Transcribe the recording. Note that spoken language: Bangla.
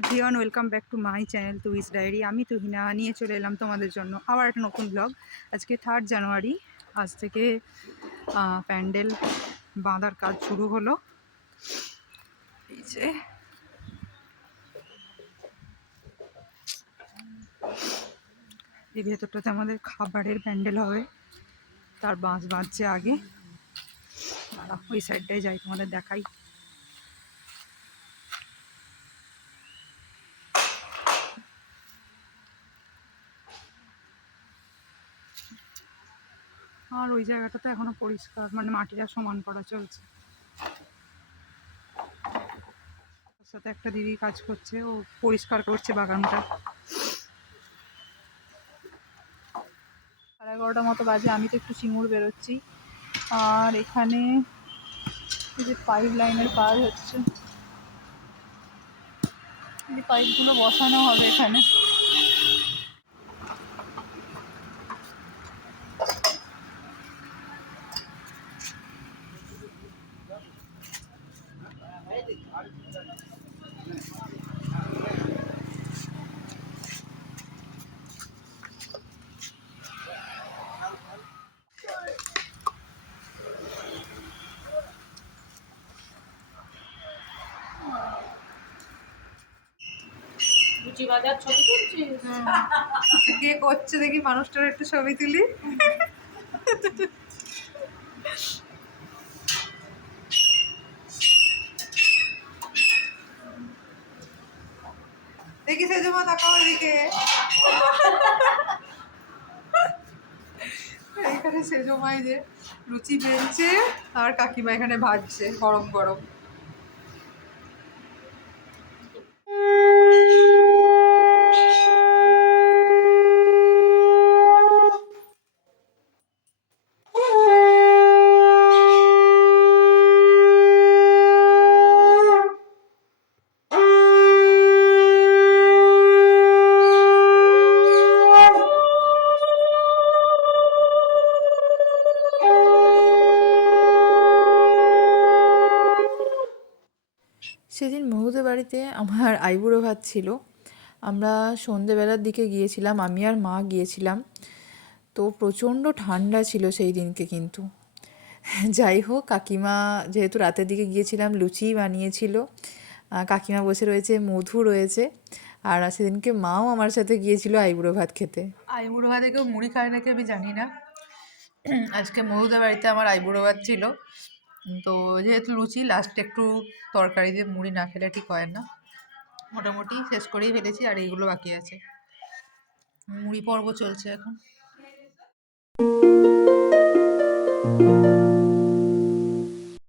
Everyone welcome back to my channel তুইস diary আমি তুহিনা, নিয়ে চলে এলাম তোমাদের জন্য আবার একটা নতুন ব্লগ আজকে থার্ড জানুয়ারি আজ থেকে প্যান্ডেল বাঁধার কাজ শুরু হলো। এই যে। এই ভেতরটাতে আমাদের খাবারের প্যান্ডেল হবে। তার বাঁশ বাঁধছে আগে। ওই সাইডটায় যাই, তোমাদের দেখাই। আর ওই জায়গাটাতে এখনও পরিষ্কার মানে মাটিটা সমান করা চলছে। সাথে একটা দিদি কাজ করছে, ও পরিষ্কার করছে বাগানটা। সাড়ে এগারোটা মতো বাজে, আমি তো একটু সিঙ্গুর বেরোচ্ছি। আর এখানে যে পাইপ লাইনের কাজ হচ্ছে। এই পাইপগুলো বসানো হবে এখানে। লুচি বাজার ছবি কে করছে দেখি মানুষটার একটু ছবি তুলি। দেখি সেজমা তাকাও এদিকে। এখানে সেজমাই যে লুচি বেলছে, আর কাকিমা এখানে ভাজছে, গরম গরম। সেদিন মহুদের বাড়িতে আমার আইবুড়ো ভাত ছিল। আমরা সন্ধেবেলার দিকে গিয়েছিলাম, আমি আর মা গিয়েছিলাম। তো প্রচণ্ড ঠান্ডা ছিল সেই দিনকে কিন্তু। যাই হোক, কাকিমা যেহেতু রাতের দিকে গিয়েছিলাম, লুচি বানিয়েছিল। কাকিমা বসে রয়েছে, মধু রয়েছে। আর সেদিনকে মাও আমার সাথে গিয়েছিল আইবুড়ো ভাত খেতে। আইবুড়ো ভাতে কেউ মুড়ি খায় নাকি আমি জানি না। আজকে মহুদা বাড়িতে আমার আইবুড়ো ভাত ছিল। তো যেহেতু লুচি লাস্টে একটু তরকারি দিয়ে মুড়ি না খেলে ঠিক হয় না। মোটামুটি শেষ করেই ফেলেছি আর এইগুলো বাকি আছে। মুড়ি পর্ব চলছে এখন।